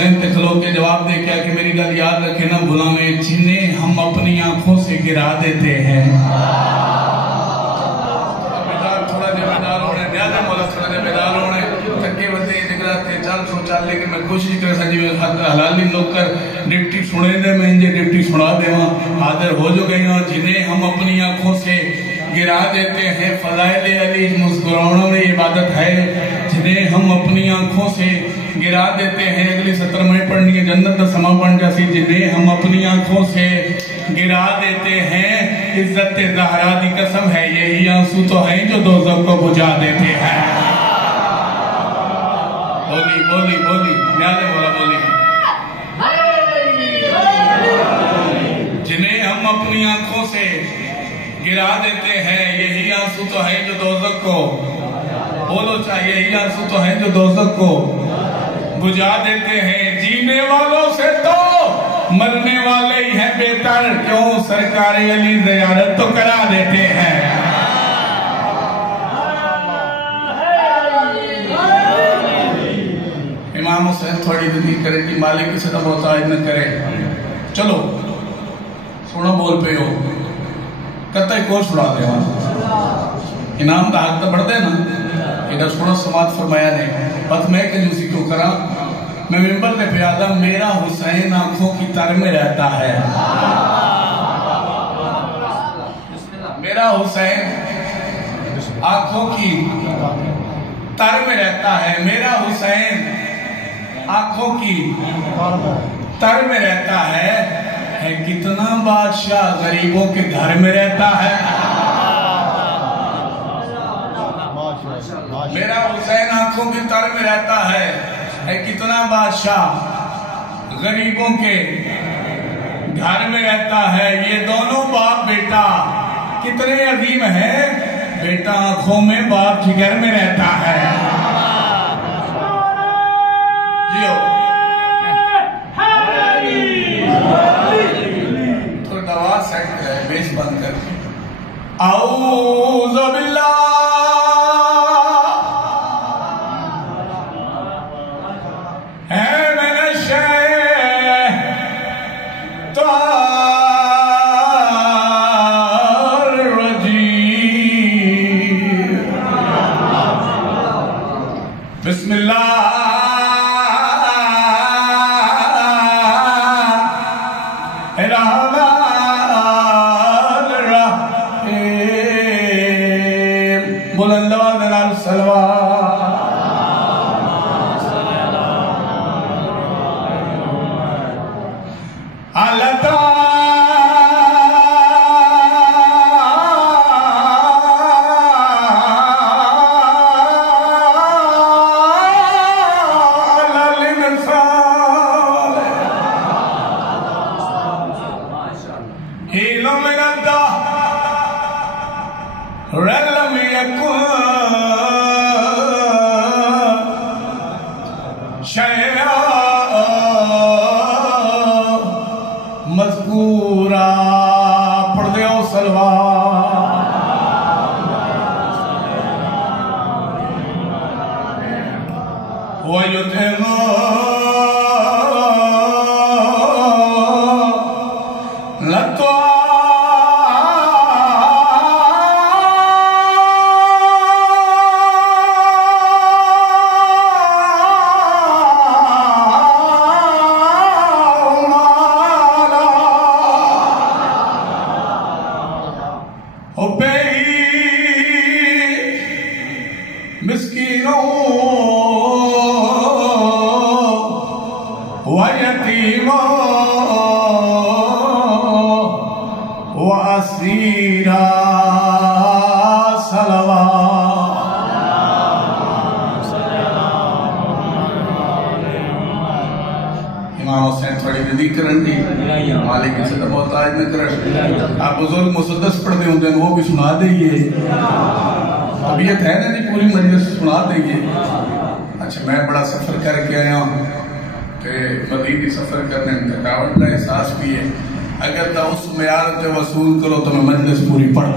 हुसैन ते खलो के जवाब दे क्या कि मेरी गल याद रखे ना भुलावे, जिन्हें हम अपनी आंखों से गिरा देते हैं। थोड़ा जिम्मेदार होने न्याज़ मौला, थोड़ा जिम्मेदार होने थके बंदे निकलते चल सो चल, लेकिन मैं कोशिश कर सी हलाली नौकर डिप्टी सुने दे, मैं इंजे डिप्टी सुना देवा हाजिर हो जो गई। जिन्हें हम अपनी आंखों से गिरा देते हैं, फज़ाइल अली मुस्कुराना में इबादत है। जिन्हें हम अपनी आंखों से गिरा देते हैं, अगली सत्र में पढ़नी है, जन्नत का समा बन जासी। जिन्हें हम अपनी आंखों से गिरा देते हैं, इज्जत ज़हरा दी कसम है, यही आंसू तो हैं जो दोज़ख को बुझा देते हैं। बोली बोली बोली न्याज़े वाला बोली। जिन्हें हम अपनी आंखों से गिरा देते हैं, यही आंसू तो है जो दोज़ख को, बोलो चाहिए, यही आंसू तो है जो दोज़ख को बुझा देते हैं। जीने वालों से तो मरने वाले ही हैं बेहतर, क्यों सरकारे अली ज़ियारत तो करा देते हैं। इमाम हुसैन थोड़ी विधि करे कि मालिक किसी का मोहताज न करे। चलो सुनो बोल पे हो कतई को सुना दे इनाम का हक तो बढ़ते ना, इधर सुनो समाज फरमाया ने बस मैं कंजूसी क्यों करा। मैं मिंबर पे प्यादा, मेरा हुसैन आंखों की तर में रहता है, मेरा हुसैन आंखों की तर में रहता है, मेरा हुसैन आंखों की तर में रहता है। कितना बादशाह गरीबों के घर में रहता है। मेरा हुसैन आंखों की तर में रहता है। कितना बादशाह गरीबों के घर में रहता है। ये दोनों बाप बेटा कितने अजीम है, बेटा आंखों में बाप जिगर में रहता है। जियो थोड़ा आवाज सेट है, बेस बंद कर। औज़ु बिल्लाह मज़कूरा पढ़ दो आप बुजुर्ग मुसद्दस पढ़ते होंगे वो भी सुना देंगे, तबीयत है ना जी पूरी मजलिस सुना देंगे। अच्छा मैं बड़ा सफर करके आया हूँ, मदीनी सफर करने में थकावट का एहसास भी है। अगर तो उस म्यार से वसूल करो तो मैं मजलिस पूरी पढ़,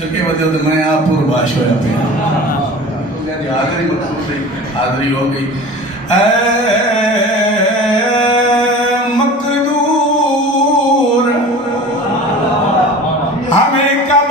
थके वजे तो मैं आप पूर्वाश होया पे लिया जी हाजिरी मकसूद से हाजिरी हो गई। मकदूर हमें कब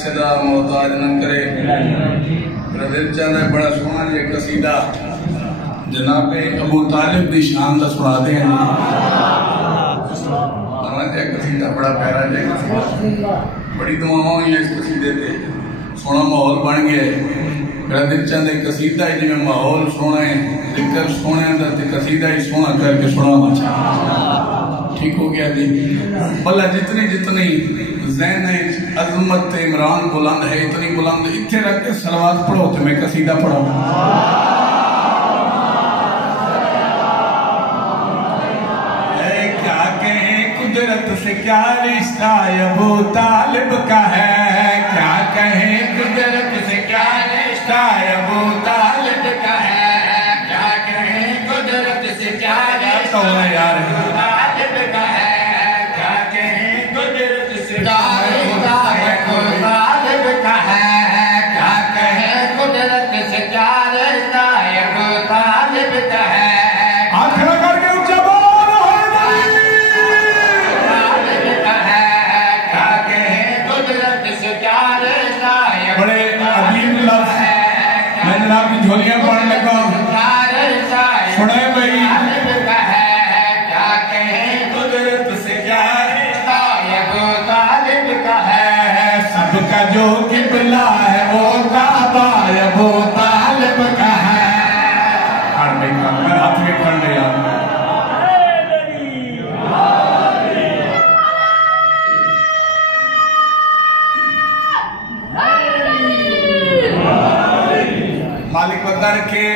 सदा मोहताज न करे। दिल चाहता बड़ा सोहना ये कसीदा जनाब अबू तालिब की शान का सुनाते हैं। कसीदा बड़ा प्यारा है, बड़ी दुआवां हुई इस कसीदे से, सोहना माहौल बन गया है। मेरा दिल चाहता कसीदा ही जिवें माहौल सोहना है, जिक्र सोहना का कसीदा ही सोहना करके सुनाना चाहता। ठीक हो गया जी। भला जितनी जितनी ज़हन अजमत इमरान बुलंद है, इतनी बुलंद इत्थे रख के सलवात पढ़ो तो मैं कसीदा पढ़ा। क्या कहें कुदरत से क्या रिश्ता अबू तालिब का है, क्या कहें कुदरत से क्या रिश्ता अबू तालिब का है, क्या कहें कुदरत से क्या रिश्ता यार झोलियां पढ़ने लगा सुने भाई। क्या कहें कुदरत से क्या रिश्ता अबू तालिब का है, सबका जो किबला है वो काबा अबू तालिब का है। हाथ में कर लिया मालिक बंदा रखे।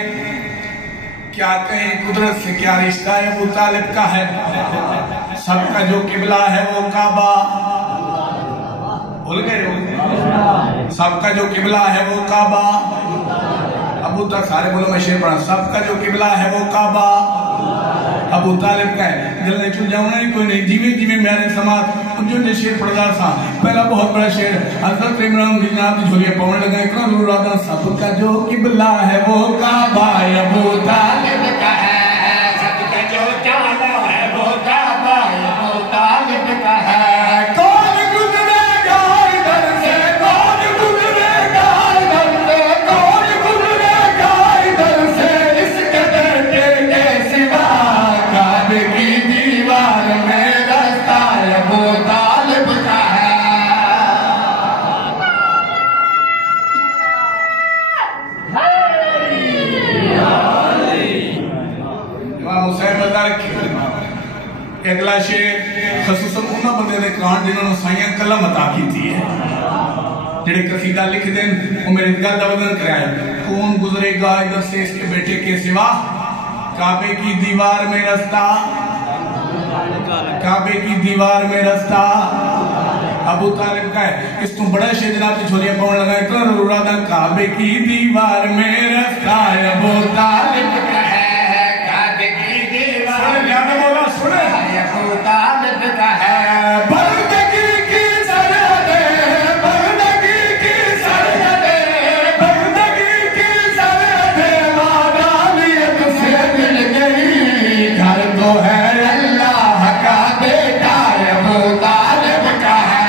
क्या कहें कुदरत से क्या रिश्ता है अबू तालिब का है, सबका जो किबला है वो काबा। भूल गए? सबका जो किबला है वो काबा। अबू तक सारे बोलो मैं शेर पढ़ा। सबका जो किबला है वो काबा अबू तालिब का है। जल्दी चुन जाऊंगा ही कोई नहीं। धीमे धीमे मेरे समाज जो शेर पढ़दा सा। पहला बहुत बड़ा शेर हजरत इमरान की जनाब की झोलियां पवन लगा। इतना जरूर आता सबका जो किबला है वो काबा अबू तालिब का है, अगला शेर खसूसन उन्होंने बंदे ने कांड जिन्होंने साइयां कलम अता की है, जेडे कसीदा लिख दें वो मेरे गल का वजन कराए। कौन गुजरेगा इधर से इसके बेटे के सिवा, काबे की दीवार में रास्ता, काबे की दीवार में रास्ता अबू तालिब का है। इस तुम बड़ा शेर जनाब की छोलियां पाउन लगा इतना रोड़ा था। काबे की दीवार में रास्ता अबू तालिब का है, काबे की दीवार में बोला सुने अबू तालिब का है। बंदगी की सरहद, बंदगी की सरहद, बंदगी की सरहद वादानियत से मिल गई। घर तो है अल्लाह का बेटा अबू तालिब का है।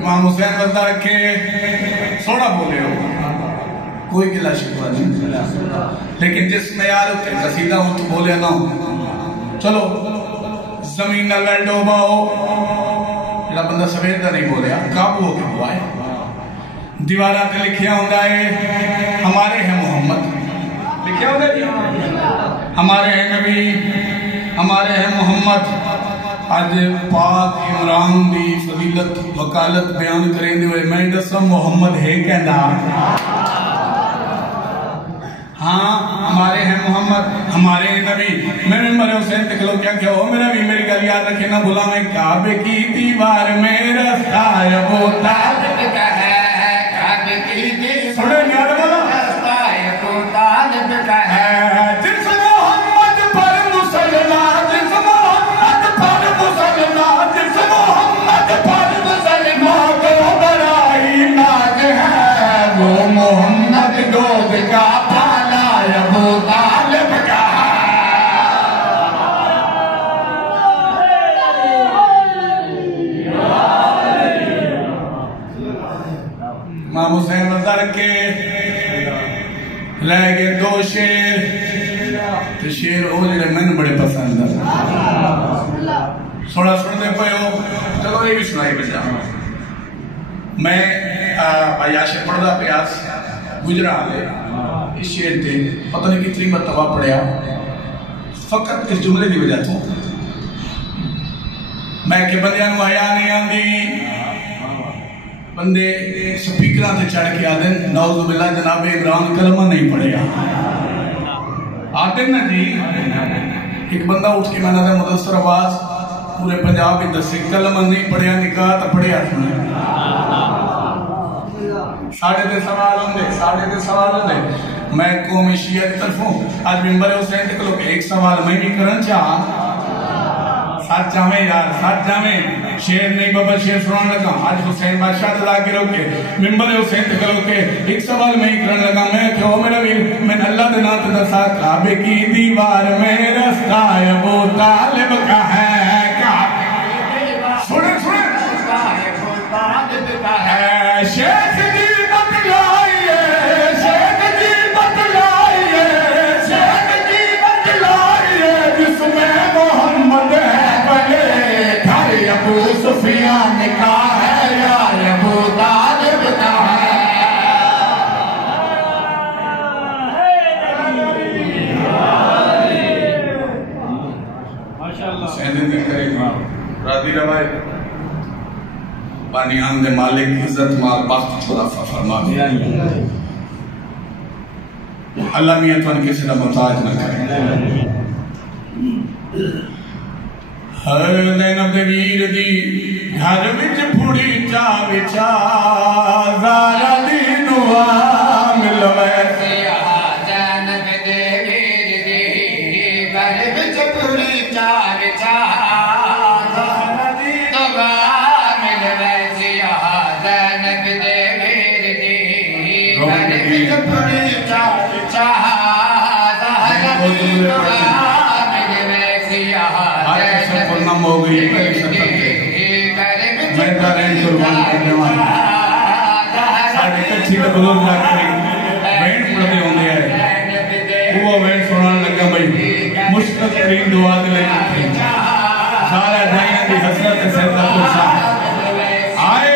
इमाम हुसैन बंदा रखे सोना बोले हो, कोई गिला शिकवा नहीं, लेकिन जिस मयार उत्ते कसीदा हो तो बोले ना। चलो जमीन न डोबाओ, जेड़ा बंदा सवेर का नहीं बोलिया काबू हो के हुआ है। दीवारा पे लिखिया होता है हमारे हैं मोहम्मद, लिखिया होता है हमारे हैं नबी, हमारे हैं मोहम्मद। अज पाक इमरान दी फजीलत वकालत बयान करेंदे हुए मैं दसा मोहम्मद है कहना, हाँ हमारे हैं मोहम्मद, हमारे हैं नबी। मैं मेरे हुसैन देख लो क्या क्या हो मेरा भी, मेरी गल याद रखे ना भूला मैं। काबे की दीवार में रास्ता अबू तालिब का है, काबे की दीवार सुने याद बोलो रास्ता अबू तालिब का है। जिस मोहम्मद पर मुसलमान, जिस मोहम्मद पर मुसलमान, जिस मोहम्मद पर मुसलमान को बड़ाई नाज है, वो मोहम्मद गोद का पाला अबू तालिब का। इमाम हुसैन नजर के रह गए दो शेर, तो शेर वो जेडे मैंने बड़े पसंद है, थोड़ा सुनते पे हो। चलो ये भी सुनाई बजा। मैं भाई आशिक पढ़दा प्यास गुजरा ले इस शेर थे, पता नहीं कितनी मरतबा पढ़िया, फकत इस जुमले की वजह तो मैं के बंदियां नूं हया नहीं आंदी। बंदे स्पीकर से चढ़ के आदे नौज़ बिल्लाह जनाब इमरान कलमा नहीं पढ़िया आते ना जी। एक बंदा उठ के मैंने मुदस्सर आवाज पूरे पंजाब में दसे कलमा नहीं पढ़िया, निकाह तो पढ़िया साढ़े ते सवाल होंगे, साढ़े ते सवाल होंगे। मैं कौमी शिया की तरफों आज मिंबर हुसैन के लोग एक सवाल मैं भी करना चाह, सच जावे यार सच जावे, शेर नहीं बाबा शेर सुनाने लगा। आज हुसैन बादशाह ला के रोके मिंबर हुसैन के रोके एक सवाल मैं ही करने लगा। मैं क्यों मेरा वीर मैं अल्लाह के नाम पे दसा, काबे की दीवार में रास्ता अबू तालिब का है, सुने सुने अबू तालिब का है। शेख जी बतलाइए, शेख जी बतलाइए, शेख जी बतलाइए, जिसमें मोहम्मद है बले घर अबू सुफियान का है या अबू तालिब का है। माशाअल्लाह सेंदे करेगा राजी रवाए बानियान दे मालिक इज्जत माल बख्त थोड़ा फरमा दिया। अल्लाह मियां तुम किसी का मोहताज न करे। हर ज़ैनब दे वीर दी घर विच फुड़ी चा विचा ज़ारा दी दुआ मिलवे। ज़ैनब दे वीर दी घर विच फुड़ी चा विचा ज़ारा दी दुआ मिलवे। ज़ैनब दे वीर दी घर विच फुड़ी चा विचा ज़ारा दी दुआ हो गई। मैं तारें कुर्बान करने वाला साढ़े कच्ची का बुजुर्ग जाके वैन पढ़ते होंगे है वो वैन सुनाने लगा भाई मुश्किल तरीन दुआ दे सारा जाइयां दी हसरत से आए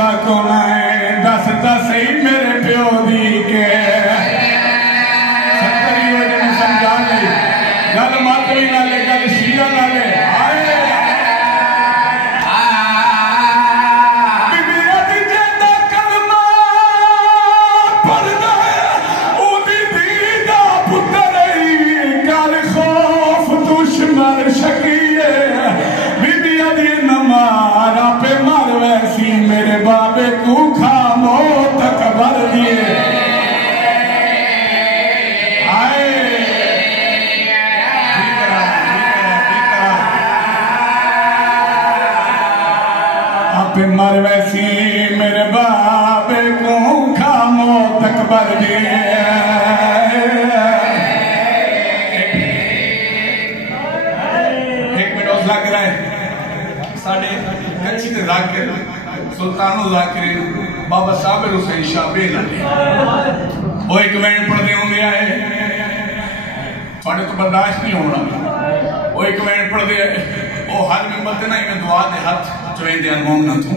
गुस्सा कौन है दसता सही मेरे प्यो दी के सत्तरी वजह में समझा गई गल मातवी नाले गल शिया नाले मेरे बाबे को खामो तक भर दिए आए आप मर वैसी मेरे बाबे को खामो तक भर दिए एक मिनट और लग रहा है साढ़े कच्ची ने जाकिर सुल्तानो जाकिर बाबा साबिर हुसैन शाह बेलाली वो एक वैन पढ़ते होंगे आए थोड़े तो बर्दाश्त नहीं होना वो एक वैन पढ़ते वो हर मेंबर ते ना इन्हें दुआ दे हाथ चवेंदे मोमना तू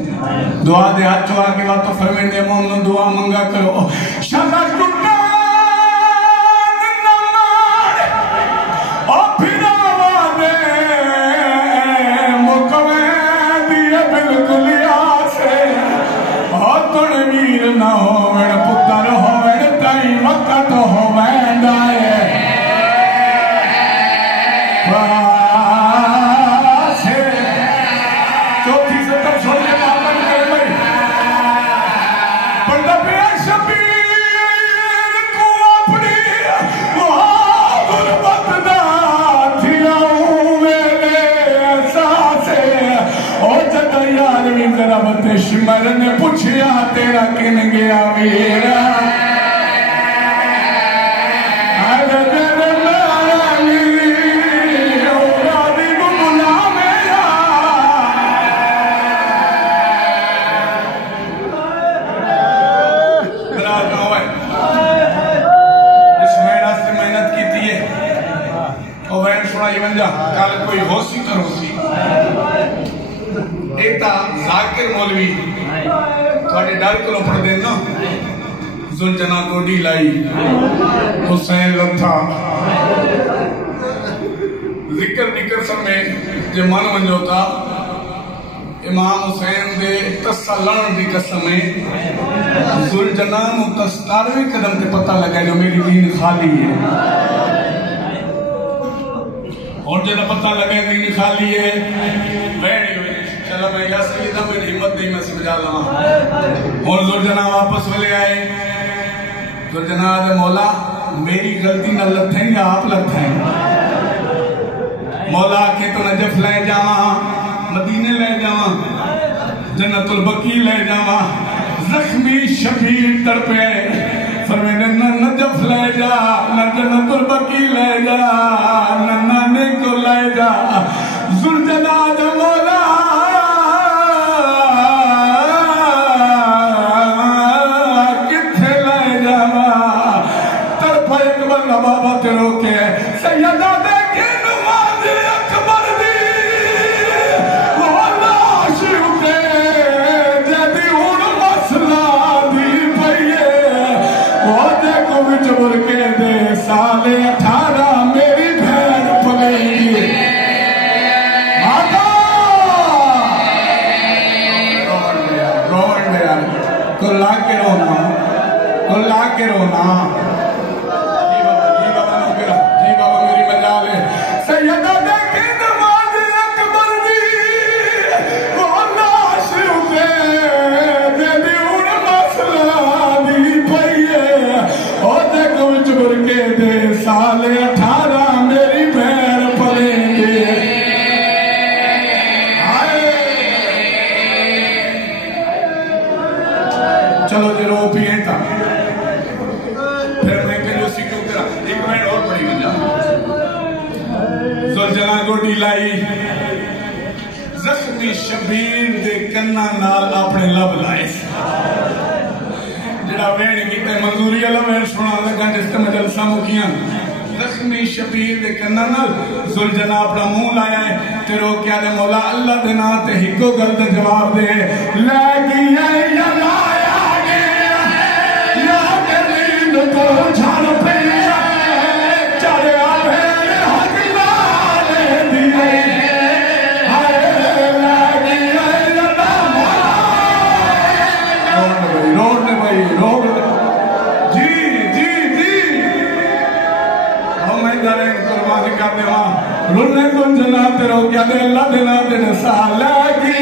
दुआ दे हाथ चवा के बाद तो फरमाइंदे मोमना दुआ मंगा करो शाबाश टुटा ना हो पुत्र हो ताई मक्का तो हो चौथी से तब छोड़ के मामन करे भाई बंदा पिया शबीर को अपनी गुरबत दा थियाऊं मेरे एहसास ओ जद यार भी जरा बतशिमर ने पूछया तेरा किन गया वीरा कल कोई होसी करो सी एता जाकिर मौलवी थोड़े डर को पढ़ देना जुलजना गोडी लाई हुसैन रथा जिक्र निकर समय जे मन वंजोता इमाम हुसैन दे तसलन दी कसम है जुलजना नु 17वें कदम ते पता लगा जो मेरी दीन खाली है और जब पता लगे दीन खाली है चलो मैं या सईदा मेरी हिम्मत नहीं मैं समझा लवा और जुलजना वापस ले आए जुलजना दे मौला मेरी गलती न लथे या आप लथे मौला के तो नजफ ले जावा मदीने ले जावा जन्नतुल बकी ले जावा जख्मी शबीर तड़पे फरमाने न नजफ ले जा न जन्नतुल बकी ले जा न नाने को ले जा जुलजना दे मौला किथे ले जावा तड़पा अकबर ना बाबा ते रोके सैयदा देखे नमाज अकबर दी वो लाश उठे जदी हुन मसला दी पईए वो देखो विच मुर्गे दे साले 18 मेरी बहन पलेगी माता रोवन गया को लाके रोना जी बाबा मेरी मजाल है सैयदा देखे नमाज अकबर दी वो लाश उठे जदी हुन मसला दी पईए ओ देखो विच मुर्गे दे साले 18 मेरी बहन पलेंगे चलो जी रो पिए था फिर मैं कंजूसी क्यों करा एक मिनट और पड़ी गंजा जुलजना गोडी लाई जख्मी शबीर दे कन्ना नाल अपने लब लाए जड़ा वेण कीते मंजूरी वाला मैं सुना लगा जिस मजलसा मुखियां जख्मी शबीर दे कन्ना नाल जुलजना अपना मुंह लाया है ते रो क्या दे मौला अल्लाह दे नाम ते हिको गल दा जवाब दे ला गई रोड ने भाई रोड जी जी जी हम इधर कुर्बानी कर देवा रुने को जना तेरो क्या दे अल्लाह देना तेरे साला की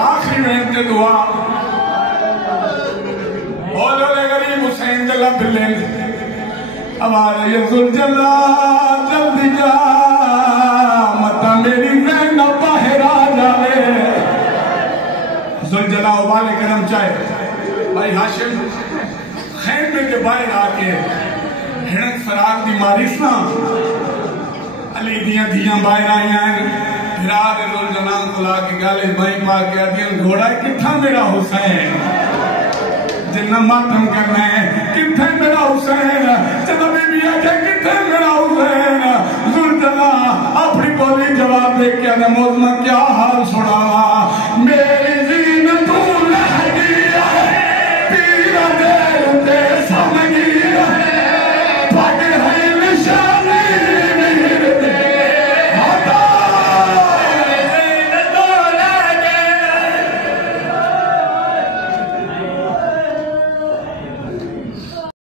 आखिरी में दुआ बोलो ले गरीब हुसैन जला बिल्ले हमारे ये जुलजला जल्दी जा मता मेरी बहन बाहर आ जाए जुलजला वाले करम चाहे भाई हाशिम खैमे के बाहर आके हिड़क फराग दी मारिस ना अली दियां दियां बाहर आईयां फिराद जुलजला को लाके गाले भाई पा के आदियन घोड़ा किथा मेरा हुसैन जिन्ना मातम करना है किथे मेरा हुसैन जब बीबी आखे किथे मेरा हुसैन जुलजला अपनी बोली जवाब दे के मौजमा क्या हाल सुनावा